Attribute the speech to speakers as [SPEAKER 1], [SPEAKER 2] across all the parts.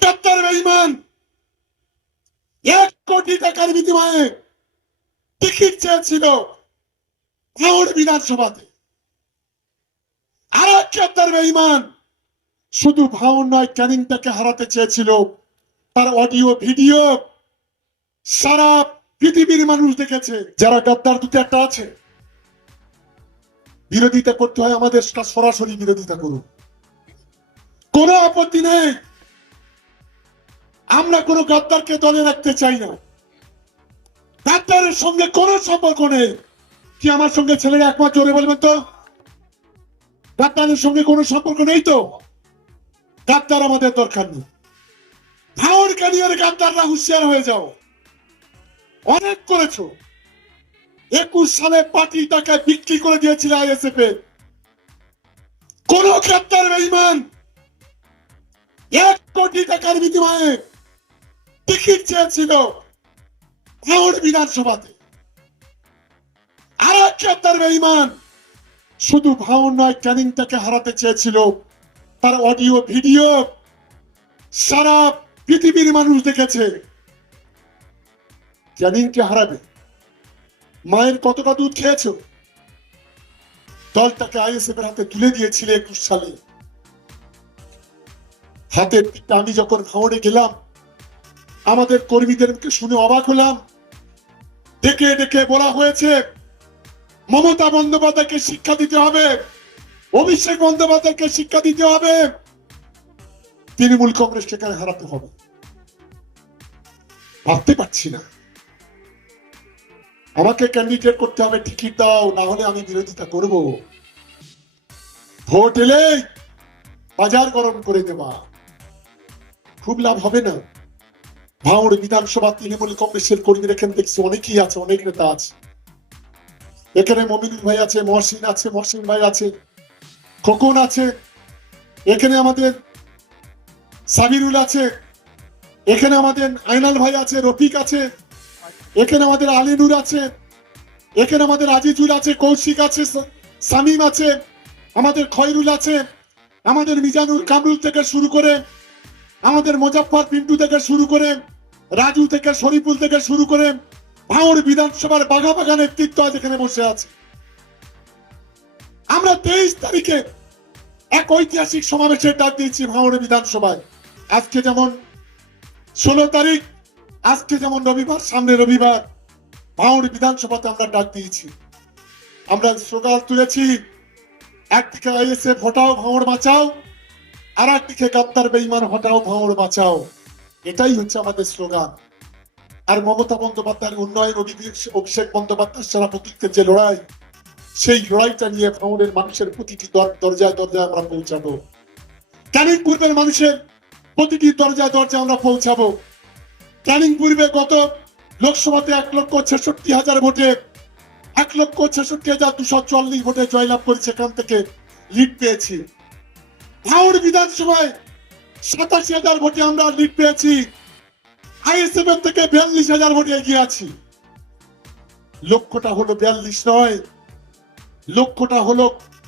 [SPEAKER 1] সত্তর বেইমান এক কোটি টাকার বিনিময়ে টিকিট চেয়েছিল ভাঙড় বিধানসভাতে। আর এক সত্তর বেইমান শুধু ভাঙড় নয়, ক্যানিংটাকে হারাতে চেয়েছিল। তার অডিও, ভিডিও সারা পৃথিবীর মানুষ দেখেছে, যারা গাদ্দার দুটো একটা আছে। বিরোধিতা করতে হয় আমাদের সরাসরি বিরোধিতা করুন। কোনো আপত্তি নেই। আমরা কোনো গাদ্দারকে দলে রাখতে চাই না। গাদ্দারের সঙ্গে কোনো সম্পর্ক নেই। কি আমার সঙ্গে ছেলেরা একমাত্র জোরে বলবেন তো? গাদ্দারের সঙ্গে কোনো সম্পর্ক নেই তো? গাদ্দার আমাদের দরকার নেই। ভাওর ক্যারিয়ার গাদ্দাররা হুঁশিয়ার হয়ে যাও। অনেক করেছ। একুশ সালে পার্টি টাকায় বিক্রি করে দিয়েছিল আইএসএফ। এ কোন গ্রেপ্তার বেইমান এক কোটি টাকার বিনিময়ে টিকিট চেয়েছিল ভাঙড় বিধানসভাতে। শুধু নয় ক্যানিংটাকে হারাতে চেয়েছিল। তার অডিও, ভিডিও সারা পৃথিবীর মানুষ দেখেছে। ক্যানিংকে হারাবে। মায়ের কতটা দুধ খেয়েছো? দলটাকে আইএসএফ এর হাতে তুলে দিয়েছিলে একুশ সালে। পিঠটা আমি যখন ভাঙড়ে গেলাম আমাদের কর্মীদেরকে শুনে অবাক হলাম। ডেকে ডেকে বলা হয়েছে, মমতা বন্দ্যোপাধ্যায়কে শিক্ষা দিতে হবে, অভিষেক বন্দ্যোপাধ্যায়কে শিক্ষা দিতে হবে। তৃণমূল কংগ্রেস সেখানে হারাতে হবে? ভাবতে পারছি না। আমাকে ক্যান্ডিডেট করতে হবে টিকিট দাও, না হলে আমি বিরোধিতা করব। ভোট এলেই বাজার গরম করে দেওয়া। খুব লাভ হবে না। ভাঙড় বিধানসভা তৃণমূল কংগ্রেসের কর্মীর এখানে দেখছি, অনেকেই আছে, অনেক নেতা আছে। এখানে মমিনুল ভাই আছে, মহসিন আছে, মহসিন ভাই আছে, খোকন আছে, এখানে আমাদের সাবিরুল আছে, এখানে আমাদের আইনাল ভাই আছে, রফিক আছে, এখানে আমাদের আলিনুর আছে, এখানে আমাদের আজিজুল আছে, কৌশিক আছে সামিম আছে, আমাদের খয়রুল আছে, আমাদের মিজানুর কামরুল থেকে শুরু করে আমাদের মোজাফফর পিন্টু থেকে শুরু করে, রাজু থেকে, শরীফুল থেকে শুরু করে, ভাঙড় বিধানসভার বাঘা বাঘা নেতৃত্ব আজ এখানে বসে আছে। আমরা তেইশ তারিখে এক ঐতিহাসিক সমাবেশের ডাক দিয়েছি ভাঙড় বিধানসভায়। আজকে যেমন ষোলো তারিখ, আজকে যেমন রবিবার, সামনে রবিবার ভাঙড় বিধানসভাতে আমরা ডাক দিয়েছি। আমরা স্লোগান তুলেছি, একদিকে আইএসএফ হটাও ভাঙড় বাঁচাও আর একদিকে গাদ্দার বেইমান হটাও, ভাঙড় বাঁচাও। এটাই হচ্ছে আমাদের স্লোগান। আর মমতা বন্দ্যোপাধ্যায়ের উন্নয়ন অভিষেক- বন্দ্যোপাধ্যায় সারা প্রতীকের যে লড়াই, সেই লড়াইটা নিয়ে ভাঙড়ের মানুষের প্রতিটি দর- দরজায় দরজায় আমরা পৌঁছাবো। ক্যানিং পূর্বের মানুষের প্রতিটি দরজায় দরজায় আমরা পৌঁছাবো। ক্যানিং পূর্বে গত লোকসভাতে এক লক্ষ ছেষট্টি হাজার ভোটে, এক লক্ষ ছেষট্টি হাজার দুশো চল্লিশ ভোটে জয়লাভ করেছে সেখান থেকে লিড পেয়েছি। ভাঙড় বিধানসভায় সাতাশি হাজার ভোটে আমরা লিড পেয়েছি। আইএসএফ থেকে বিয়াল্লিশ হাজার ভোটে এগিয়ে আছি। লক্ষ্যটা হলো বিয়াল্লিশ নয়। লক্ষ্যটা হলো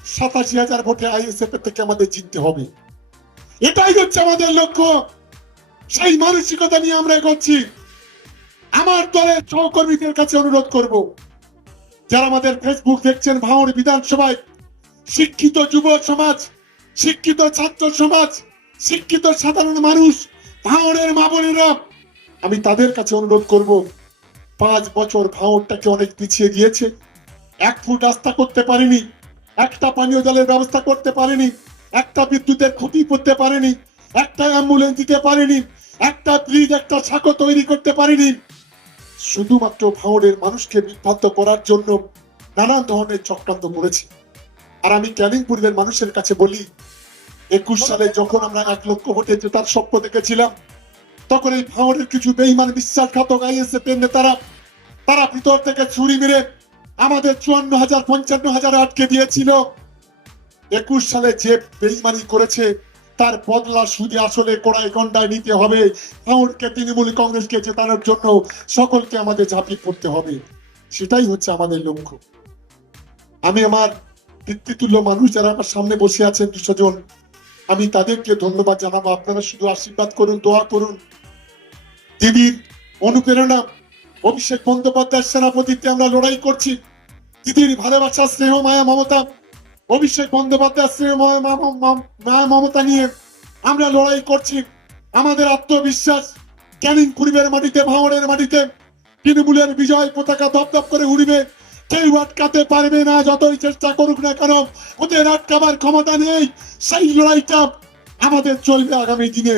[SPEAKER 1] সাতাশি হাজার ভোটে আইএসএফ এর থেকে আমাদের জিততে হবে। এটাই হচ্ছে আমাদের লক্ষ্য। সেই মানসিকতা নিয়ে আমরা এগোচ্ছি। আমার দলের সহকর্মীদের কাছে অনুরোধ করব। যারা আমাদের ফেসবুক দেখছেন ভাঙড় বিধানসভায় শিক্ষিত যুব সমাজ শিক্ষিত ছাত্র সমাজ, শিক্ষিত সাধারণ মানুষ ভাঙড়ের মা বোনেরা আমি তাদের কাছে অনুরোধ করব, পাঁচ বছর ভাঙড়টাকে অনেক পিছিয়ে দিয়েছে এক ফুট রাস্তা করতে পারেনি, একটা পানীয় জলের ব্যবস্থা করতে পারেনি, একটা বিদ্যুতের ক্ষতি করতে পারেনি, একটা অ্যাম্বুলেন্স দিতে পারেনি, একটা ব্রিজ একটা সাঁকো তৈরি করতে পারেনি। শুধুমাত্র ভাঙড়ের মানুষকে বিভ্রান্ত করার জন্য নানান ধরনের চক্রান্ত করেছে। আর আমি ক্যানিং পূর্বের মানুষের কাছে বলি একুশ সালে যখন আমরা এক লক্ষ ভোটে জেতার স্বপ্ন দেখেছিলাম, তখন এই ভাঙড়ের কিছু বেইমান বিশ্বাসঘাতক আইএসএফ নেতারা, তারা ভিতর থেকে ছুরি মেরে আমাদের চুয়ান্ন হাজার, পঞ্চান্ন হাজার আটকে দিয়েছিল। একুশ সালে যে বেইমানি করেছে, তার বদলা সুদে আসলে কোড়াই গন্ডায় নিতে হবে। ভাঙড়কে তৃণমূল কংগ্রেসকে জেতানোর জন্য সকলকে আমাদের ঝাঁপিয়ে পড়তে হবে। সেটাই হচ্ছে আমাদের লক্ষ্য। আমি আমার পিতৃতুল্য মানুষ যারা আমার সামনে বসে আছেন দুশো জন আমি তাদেরকে ধন্যবাদ জানাব। আপনারা শুধু আশীর্বাদ করুন, দোয়া করুন। দিদির অনুপ্রেরণা, অভিষেক বন্দ্যোপাধ্যায়ের সেনাপতিতে আমরা লড়াই করছি। দিদির ভালোবাসা, স্নেহ, মায়া, মমতা, অভিষেক বন্দ্যোপাধ্যায় স্নেহ, মায়া মায়া, মমতা নিয়ে আমরা লড়াই করছি। আমাদের আত্মবিশ্বাস, ক্যানিং পূর্বের মাটিতে, ভাঙড়ের মাটিতে, তৃণমূলের বিজয় পতাকা দপদপ করে উড়বে। কেউ আটকাতে পারবে না, যতই চেষ্টা করুক না কেন, ওদের আটকাবার ক্ষমতা নেই। সেই লড়াইটা আমাদের চলবে আগামী দিনে।